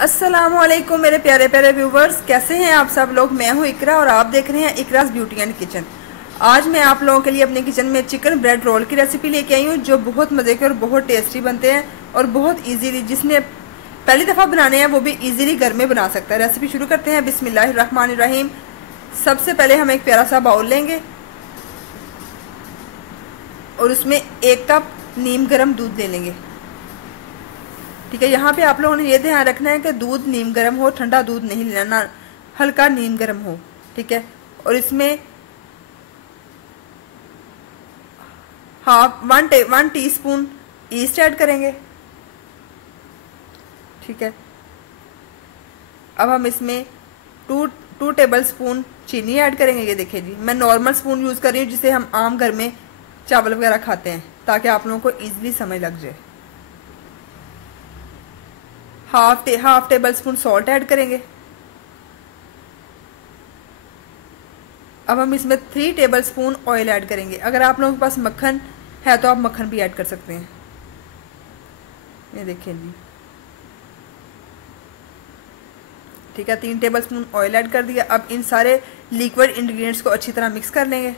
अस्सलामुअलैकुम मेरे प्यारे प्यारे व्यूवर्स, कैसे हैं आप सब लोग। मैं हूं इकरा और आप देख रहे हैं इकरास ब्यूटी एंड किचन। आज मैं आप लोगों के लिए अपने किचन में चिकन ब्रेड रोल की रेसिपी लेके आई हूं, जो बहुत मज़े के और बहुत टेस्टी बनते हैं और बहुत इजीली, जिसने पहली दफ़ा बनाने हैं वो भी इजीली घर में बना सकता है। रेसिपी शुरू करते हैं। बिस्मिल्लाहिर्रहमानिर्रहीम। सबसे पहले हम एक प्यारा सा बाउल लेंगे और उसमें 1 कप नीम गर्म दूध ले लेंगे। ठीक है, यहाँ पे आप लोगों ने ये ध्यान रखना है कि दूध नीम गर्म हो, ठंडा दूध नहीं लेना, हल्का नीम गर्म हो। ठीक है, और इसमें वन टीस्पून ईस्ट ऐड करेंगे। ठीक है, अब हम इसमें टू टेबल स्पून चीनी ऐड करेंगे। ये देखिए जी, मैं नॉर्मल स्पून यूज़ कर रही हूँ जिसे हम आम घर में चावल वगैरह खाते हैं, ताकि आप लोगों को ईजिली समझ लग जाए। Half tablespoon salt add करेंगे। अब हम इसमें 3 टेबल स्पून ऑयल ऐड करेंगे। अगर आप लोगों के पास मक्खन है तो आप मक्खन भी ऐड कर सकते हैं। ये देखिए जी, ठीक है, 3 टेबल स्पून ऑयल ऐड कर दिया। अब इन सारे लिक्विड इंग्रेडिएंट्स को अच्छी तरह मिक्स कर लेंगे।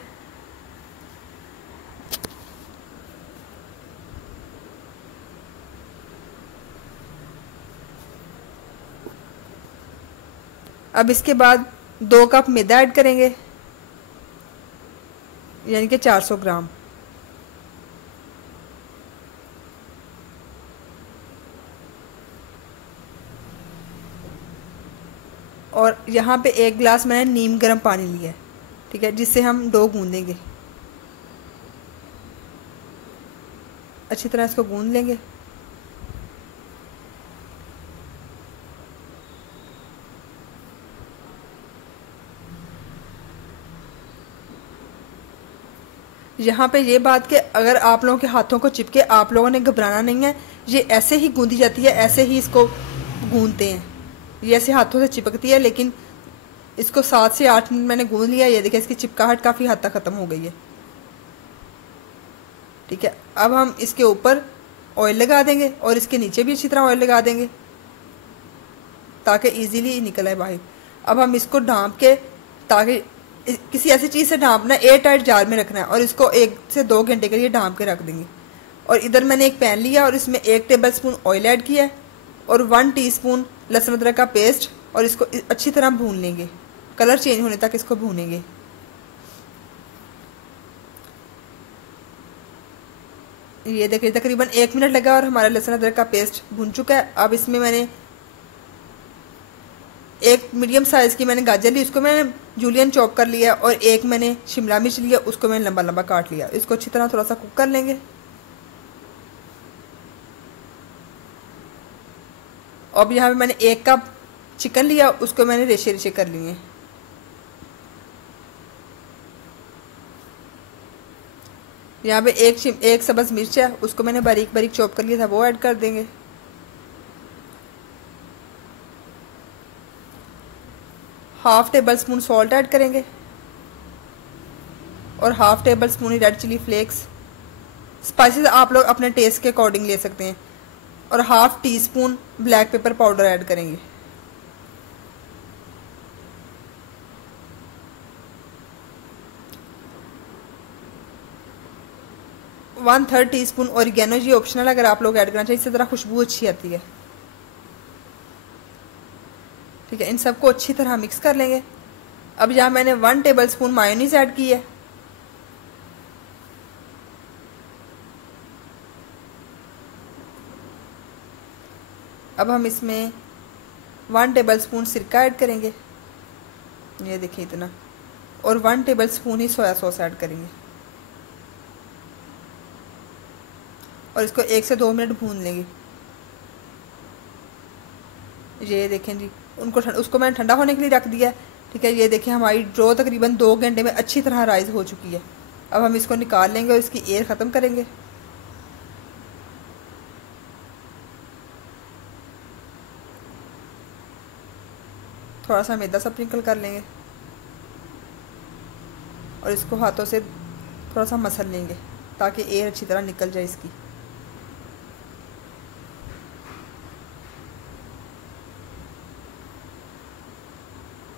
अब इसके बाद 2 कप मैदा ऐड करेंगे, यानी कि 400 ग्राम। और यहाँ पे 1 गिलास मैंने नीम गर्म पानी लिया है। ठीक है, जिससे हम डो गूंदेंगे। अच्छी तरह इसको गूंद लेंगे। यहाँ पे ये बात कि अगर आप लोगों के हाथों को चिपके, आप लोगों ने घबराना नहीं है। ये ऐसे ही गूंदी जाती है, ऐसे ही इसको गूंदते हैं। ये ऐसे हाथों से चिपकती है, लेकिन इसको 7 से 8 मिनट मैंने गूंद लिया। ये देखिए, इसकी चिपकाहट काफ़ी हद तक ख़त्म हो गई है। ठीक है, अब हम इसके ऊपर ऑयल लगा देंगे और इसके नीचे भी अच्छी तरह ऑयल लगा देंगे, ताकि इजीली निकल आए बाहर। अब हम इसको ढाँप के, ताकि किसी ऐसी चीज़ से ढाँपना, एयर टाइट जार में रखना है और इसको 1 से 2 घंटे के लिए ढाँप के रख देंगे। और इधर मैंने एक पैन लिया और इसमें 1 टेबल स्पून ऑयल ऐड किया है और 1 टीस्पून लहसुन अदरक का पेस्ट, और इसको अच्छी तरह भून लेंगे, कलर चेंज होने तक इसको भूनेंगे। ये देखिए, तकरीबन 1 मिनट लगा और हमारा लहसुन अदरक का पेस्ट भून चुका है। अब इसमें मैंने एक मीडियम साइज़ की मैंने गाजर ली, उसको मैंने जूलियन चॉप कर लिया, और एक मैंने शिमला मिर्च लिया, उसको मैंने लंबा लंबा काट लिया। इसको अच्छी तरह थोड़ा सा कुक कर लेंगे। अब यहाँ पे मैंने 1 कप चिकन लिया, उसको मैंने रेशे रेशे कर लिए। यहाँ पे एक सब्ज़ मिर्च है, उसको मैंने बारीक बारीक चॉप कर लिया था, वो ऐड कर देंगे। Half tablespoon salt add करेंगे और half tablespoon red chilli flakes. Spices आप लोग अपने टेस्ट के अकॉर्डिंग ले सकते हैं। और half teaspoon black pepper powder add करेंगे। One third teaspoon oregano, जी ऑप्शनल, अगर आप लोग ऐड करना चाहिए, इससे ज़रा खुशबू अच्छी आती है। ठीक है, इन सबको अच्छी तरह मिक्स कर लेंगे। अब यहाँ मैंने 1 टेबल स्पून मायोनीज ऐड की है। अब हम इसमें 1 टेबल स्पून सिरका ऐड करेंगे, ये देखिए इतना, और 1 टेबल स्पून ही सोया सॉस ऐड करेंगे। और इसको 1 से 2 मिनट भून लेंगे। ये देखें जी, उसको मैंने ठंडा होने के लिए रख दिया है। ठीक है, ये देखिए, हमारी डो तकरीबन 2 घंटे में अच्छी तरह राइज हो चुकी है। अब हम इसको निकाल लेंगे और इसकी एयर ख़त्म करेंगे। थोड़ा सा मैदा स्प्रिंकल कर लेंगे और इसको हाथों से थोड़ा सा मसल लेंगे, ताकि एयर अच्छी तरह निकल जाए इसकी।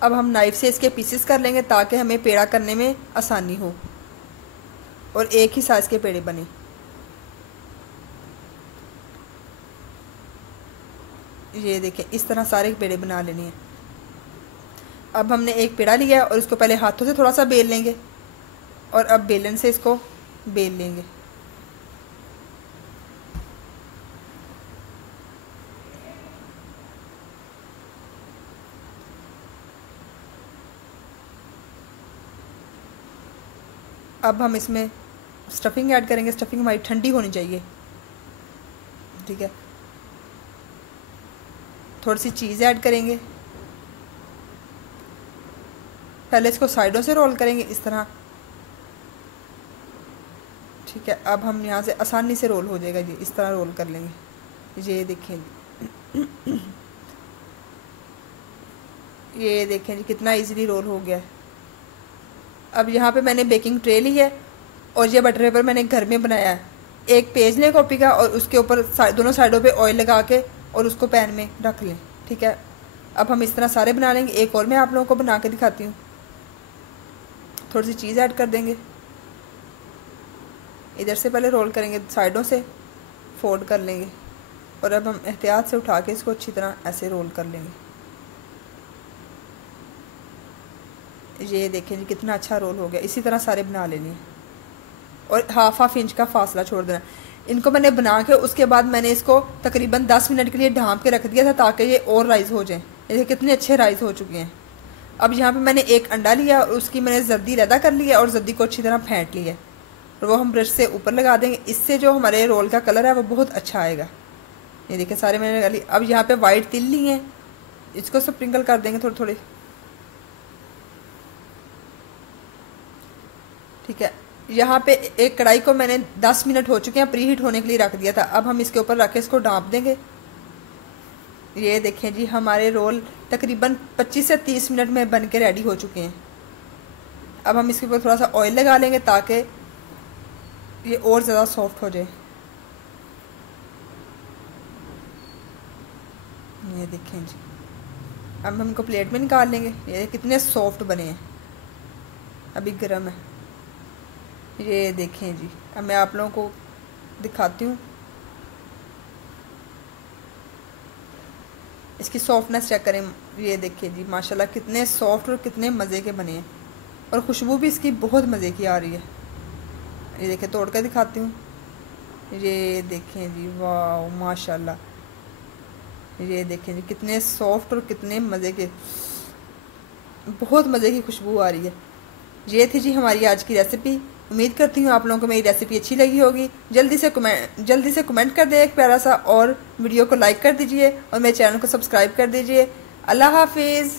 अब हम नाइफ़ से इसके पीसेस कर लेंगे ताकि हमें पेड़ा करने में आसानी हो और एक ही साइज़ के पेड़े बने। ये देखें, इस तरह सारे पेड़े बना लेने हैं। अब हमने एक पेड़ा लिया है और इसको पहले हाथों से थोड़ा सा बेल लेंगे और अब बेलन से इसको बेल लेंगे। अब हम इसमें स्टफिंग ऐड करेंगे। स्टफिंग हमारी ठंडी होनी चाहिए, ठीक है। थोड़ी सी चीज़ ऐड करेंगे। पहले इसको साइडों से रोल करेंगे इस तरह, ठीक है। अब हम यहाँ से आसानी से रोल हो जाएगा जी, इस तरह रोल कर लेंगे। ये देखें ये देखें जी कितना इजीली रोल हो गया है। अब यहाँ पे मैंने बेकिंग ट्रे ली है और ये बटर पेपर मैंने घर में बनाया है। एक पेज लें कॉपी का और उसके ऊपर दोनों साइडों पे ऑयल लगा के और उसको पैन में रख लें, ठीक है। अब हम इस तरह सारे बना लेंगे। एक और मैं आप लोगों को बना के दिखाती हूँ। थोड़ी सी चीज़ ऐड कर देंगे। इधर से पहले रोल करेंगे, साइडों से फोल्ड कर लेंगे और अब हम एहतियात से उठा के इसको अच्छी तरह ऐसे रोल कर लेंगे। ये देखें जी कितना अच्छा रोल हो गया। इसी तरह सारे बना लेने हैं और हाफ इंच का फासला छोड़ देना। इनको मैंने बना के उसके बाद मैंने इसको तकरीबन 10 मिनट के लिए ढाँप के रख दिया था ताकि ये और राइज़ हो जाएं। ये कितने अच्छे राइज़ हो चुके हैं। अब यहाँ पे मैंने एक अंडा लिया और उसकी मैंने जर्दी लैदा कर लिया और जर्दी को अच्छी तरह फेंट लिया और वो हम ब्रश से ऊपर लगा देंगे। इससे जो हमारे रोल का कलर है वो बहुत अच्छा आएगा। ये देखिए सारे मैंने लगा लिए। अब यहाँ पे वाइट तिल लिए हैं, इसको स्प्रिंकल कर देंगे थोड़े थोड़े, ठीक है। यहाँ पे एक कढ़ाई को मैंने 10 मिनट हो चुके हैं प्री हीट होने के लिए रख दिया था। अब हम इसके ऊपर रख के इसको ढाँप देंगे। ये देखें जी हमारे रोल तकरीबन 25 से 30 मिनट में बन के रेडी हो चुके हैं। अब हम इसके ऊपर थोड़ा सा ऑयल लगा लेंगे ताकि ये और ज़्यादा सॉफ्ट हो जाए। ये देखें जी, अब हम इनको प्लेट में निकाल लेंगे। ये कितने सॉफ्ट बने हैं, अभी गर्म है। ये देखें जी, अब मैं आप लोगों को दिखाती हूँ। इसकी सॉफ्टनेस चेक करें। ये देखिए जी माशाल्लाह कितने सॉफ्ट और कितने मज़े के बने हैं और खुशबू भी इसकी बहुत मज़े की आ रही है। ये देखिए तोड़ कर दिखाती हूँ। ये देखें जी वाह माशाल्लाह। ये देखें जी कितने सॉफ्ट और कितने मज़े के, बहुत मज़े की खुशबू आ रही है। ये थी जी हमारी आज की रेसिपी। उम्मीद करती हूँ आप लोगों को मेरी रेसिपी अच्छी लगी होगी। जल्दी से कमेंट कर दें एक प्यारा सा और वीडियो को लाइक कर दीजिए और मेरे चैनल को सब्सक्राइब कर दीजिए। अल्लाह हाफिज़।